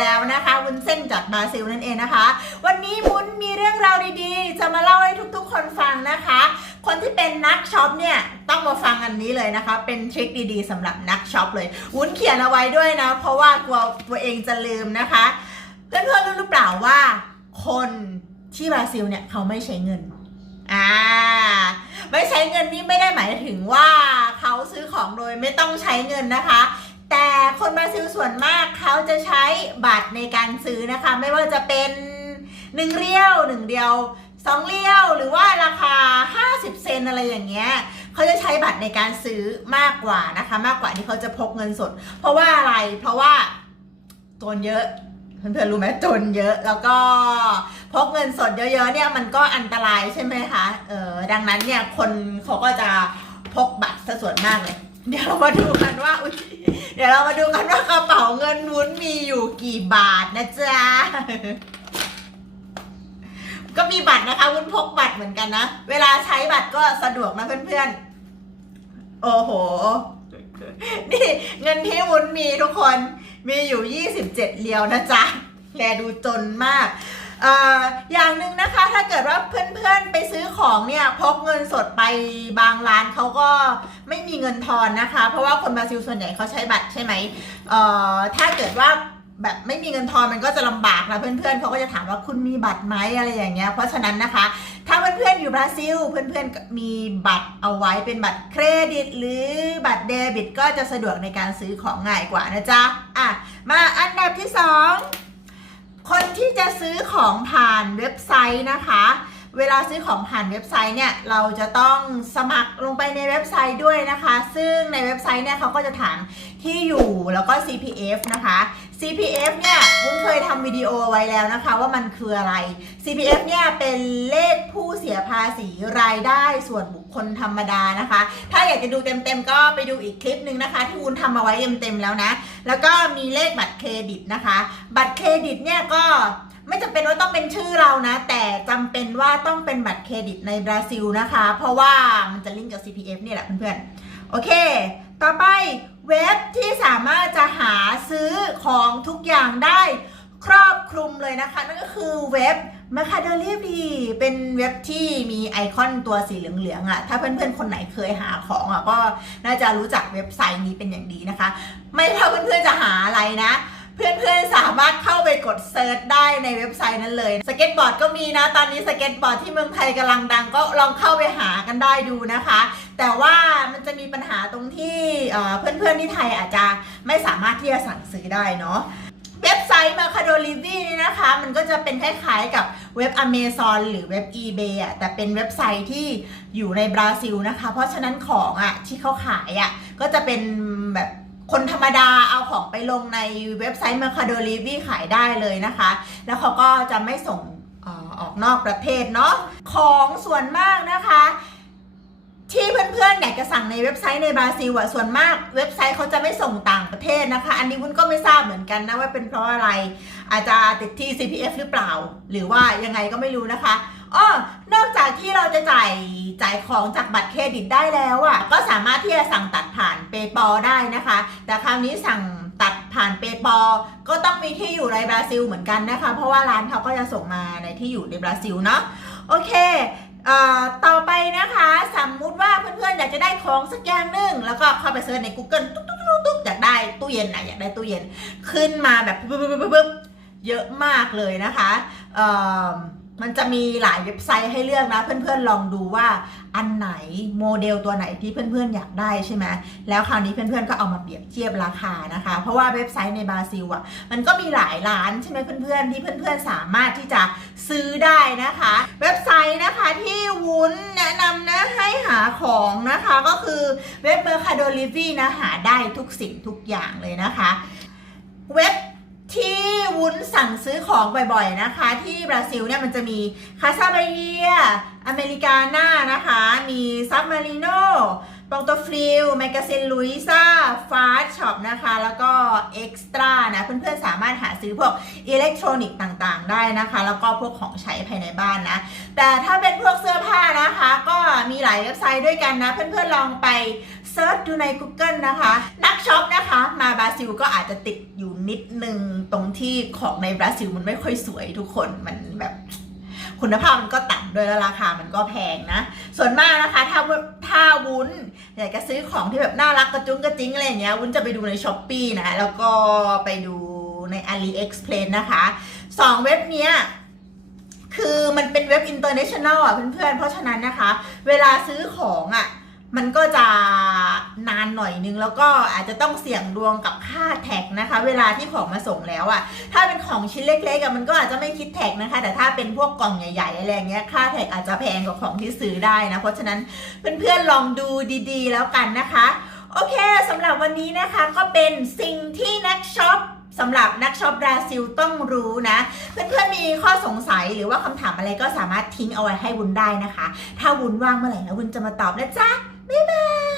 แล้วนะคะวุ้นเส้นจากบราซิลนั่นเองนะคะ วันนี้วุ้นมีเรื่องราวดีๆ จะมาเล่าให้ทุกๆ คนฟังนะคะ คนที่เป็นนักช็อปเนี่ยต้องมาฟังอันนี้เลยนะคะ เป็นทริคดีๆสำหรับนักช็อปเลย วุ้นเขียนเอาไว้ด้วยนะ เพราะว่ากลัวตัวเองจะลืมนะคะเพื่อนๆรู้หรือเปล่าว่า คนที่บราซิลเนี่ยเขาไม่ใช้เงินอ่าไม่ใช้เงินนี่ไม่ได้หมายถึงว่าเขาซื้อของโดยไม่ต้องใช้เงินนะคะ แต่คนบราซิลส่วนมากเขาจะใช้บัตรในการซื้อนะคะ ไม่ว่าจะเป็นหนึ่งเรียวหนึ่งเดียวสองเรียวหรือว่าราคา 50 เซนอะไรอย่างเงี้ยเขาจะใช้บัตรในการซื้อมากกว่านะคะ มากกว่าที่เขาจะพกเงินสด เพราะว่าอะไรเพราะว่าจรเยอะเพื่อนๆรู้ไหมจรเยอะแล้วก็พกเงินสดเยอะๆเนี่ยมันก็อันตรายใช่ไหมคะเออดังนั้นเนี่ยคนเขาก็จะพกบัตรซะส่วนมากเลย เดี๋ยวเรามาดูกันว่าอุ๊ยเดี๋ยวเรามาดูกันว่ากระเป๋าเงินวุ้นมีอยู่กี่บาทนะจ๊ะ ก็มีบัตรนะคะวุ้นพกบัตรเหมือนกันนะ เวลาใช้บัตรก็สะดวกนะเพื่อนๆ โอ้โห นี่เงินที่วุ้นมีทุกคน มีอยู่ 27เรียวนะจ๊ะ แลดูจนมาก อย่างหนึ่งนะคะถ้าเกิดว่าเพื่อนๆไปซื้อของเนี่ยพกเงินสดไปบางร้านเขาก็ไม่มีเงินทอนนะคะ เพราะว่าคนบราซิลส่วนใหญ่เขาใช้บัตรใช่ไหมถ้าเกิดว่าแบบไม่มีเงินทอนมันก็จะลำบากนะเพื่อนๆเขาก็จะถามว่าคุณมีบัตรไหมอะไรอย่างเงี้ยเพราะฉะนั้นนะคะ ถ้าเพื่อนๆอยู่บราซิล เพื่อนๆมีบัตรเอาไว้เป็นบัตรเครดิต หรือบัตรเดบิต ก็จะสะดวกในการซื้อของง่ายกว่านะจ๊ะอะมาอันดับที่สอง คนที่จะซื้อของผ่านเว็บไซต์นะคะ เวลาซื้อของผ่านเว็บไซต์เนี่ยเราจะต้องสมัครลงไปในเว็บไซต์ด้วยนะคะ ซึ่งในเว็บไซต์เนี่ยเขาก็จะถามที่อยู่แล้วก็ CPF นะคะ CPF เนี่ยวุ้นเคยทำวิดีโอไว้แล้วนะคะ ว่ามันคืออะไร CPF เนี่ยเป็นเลขผู้เสียภาษีรายได้ส่วนบุคคลธรรมดานะคะ ถ้าอยากจะดูเต็มๆก็ไปดูอีกคลิปหนึ่งนะคะ ที่วุ้นทำมาไว้เต็มๆแล้วนะ แล้วก็มีเลขบัตรเครดิตนะคะ บัตรเครดิตเนี่ยก็ ไม่จำเป็นว่าต้องเป็นชื่อเรานะ แต่จำเป็นว่าต้องเป็นบัตรเครดิตในบราซิลนะคะ เพราะว่ามันจะลิงก์กับ CPF เนี่ยแหละเพื่อนๆ โอเค ต่อไปเว็บที่สามารถจะหาซื้อของทุกอย่างได้ครอบคลุมเลยนะคะ นั่นก็คือเว็บ Mercado Libre เป็นเว็บที่มีไอคอนตัวสีเหลืองๆอะ่ะ ถ้าเพื่อนๆ คนไหนเคยหาของอะ่ะก็น่าจะรู้จักเว็บไซต์นี้เป็นอย่างดีนะคะ ไม่ว่าเพื่อนๆจะหาอะไรนะ เพื่อนๆสามารถเข้าไปกดเซิร์ชได้ในเว็บไซต์นั้นเลยสเก็ตบอร์ดก็มีนะ ตอนนี้สเก็ตบอร์ดที่เมืองไทยกำลังดังก็ลองเข้าไปหากันได้ดูนะคะ แต่ว่ามันจะมีปัญหาตรงที่เพื่อนๆที่ไทยอาจจะไม่สามารถที่จะสั่งซื้อได้เนาะเว็บไซต์ Mercado Livre นี่นะคะ มันก็จะเป็นคล้ายๆกับเว็บ Amazon หรือเว็บ eBay อะแต่เป็นเว็บไซต์ที่อยู่ในบราซิลนะคะ เพราะฉะนั้นของอะที่เขาขายอะก็จะเป็นแบบ คนธรรมดาเอาของไปลงในเว็บไซต์ Mercado Livre ขายได้เลยนะคะ แล้วเขาก็จะไม่ส่งออออกนอกประเทศเนาะของส่วนมากนะคะ ที่เพื่อนๆอยากจะสั่งในเว็บไซต์ในบราซิลอะส่วนมากเว็บไซต์เขาจะไม่ส่งต่างประเทศนะคะ อันนี้วุ้นก็ไม่ทราบเหมือนกันนะว่าเป็นเพราะอะไร อาจจะติดที่ CPF หรือเปล่า หรือว่ายังไงก็ไม่รู้นะคะอ้อนอกจากที่เราจะจ่ายจ่ายของจากบัตรเครดิตได้แล้วอะก็สามารถที่จะสั่งตัดผ่านเปปอได้นะคะ แต่คราวนี้สั่งตัดผ่านเปปอ ก็ต้องมีที่อยู่ในบราซิลเหมือนกันนะคะ เพราะว่าร้านเขาก็จะส่งมาในที่อยู่ในบราซิลเนาะโอเคเอ่อต่อไปนะคะสมมุติว่าเพื่อนๆอยากจะได้ของสักอย่างหนึ่งแล้วก็เข้าไปเซิร์ชใน Google ตุ๊กตุ๊กตุ๊กอยากได้ตู้เย็นนะอยากได้ตู้เย็น ขึ้นมาแบบปึ๊บปึ๊บปึ๊บปึ๊บ เยอะมากเลยนะคะมันจะมีหลายเว็บไซต์ให้เลือกนะ เพื่อนๆลองดูว่าอันไหนโมเดลตัวไหนที่เพื่อนๆอยากได้ใช่ไหมแล้วคราวนี้เพื่อนๆก็เอามาเปรียบเทียบราคานะคะ เพราะว่าเว็บไซต์ในบราซิลอะมันก็มีหลายร้านใช่ไหมเพื่อนๆที่เพื่อนๆสามารถที่จะซื้อได้นะคะ เว็บไซต์นะคะที่วุ้นแนะนำนะให้หาของนะคะก็คือเว็บ Mercado Livre นะหาได้ทุกสิ่งทุกอย่างเลยนะคะ เว็บ นสั่งซื้อของบ่อยๆนะคะ ที่บราซิลเนี่ยมันจะมีคาซาบาเรีย อเมริกาน่านะคะ มีซับมาริโนปองโตฟลิลแมกกาซินลุยซ่าฟาสช็อปนะคะ แล้วก็เอ็กซ์ตร้านะเพื่อนๆสามารถหาซื้อพวกอิเล็กทรอนิกส์ต่างๆ ได้นะคะ แล้วก็พวกของใช้ภายในบ้านนะ แต่ถ้าเป็นพวกเสื้อผ้านะคะ ก็มีหลายเว็บไซต์ด้วยกันนะ เพื่อนๆลองไปเซิร์ชดูใน Google นะคะ นักช็อปนะคะ มาบราซิลก็อาจจะติดอยู่ นิดนึงตรงที่ของในบราซิลมันไม่ค่อยสวยทุกคนมันแบบคุณภาพมันก็ต่ำด้วยแล้วราคามันก็แพงนะ ส่วนมากนะคะ ถ้าถ้าวุ้นอยากจะซื้อของที่แบบน่ารักกระจุ้งกระจิ้งอะไรอย่างเงี้ยวุ้นจะไปดูในช้อปปีนะ แล้วก็ไปดูใน AliExpress นะคะสองเว็บเนี้ยคือมันเป็นเว็บ international อะเพื่อนๆ เพราะฉะนั้นนะคะ เวลาซื้อของอะ มันก็จะนานหน่อยนึงแล้วก็อาจจะต้องเสี่ยงดวงกับค่าแท็กนะคะ เวลาที่ของมาส่งแล้วอะ ถ้าเป็นของชิ้นเล็กๆอะมันก็อาจจะไม่คิดแท็กนะคะ แต่ถ้าเป็นพวกกล่องใหญ่ๆอะไรเงี้ยค่าแท็กอาจจะแพงกว่าของที่ซื้อได้นะ เพราะฉะนั้นเพื่อนๆลองดูดีๆ แล้วกันนะคะ โอเคสำหรับวันนี้นะคะก็เป็นสิ่งที่นักช็อปสำหรับนักช็อปบราซิลต้องรู้นะ เพื่อนๆมีข้อสงสัยหรือว่าคำถามอะไรก็สามารถทิ้งเอาไว้ให้วุ้นได้นะคะ ถ้าวุ้นว่างเมื่อไหร่นะวุ้นจะมาตอบนะจ๊ะ บ๊ายบาย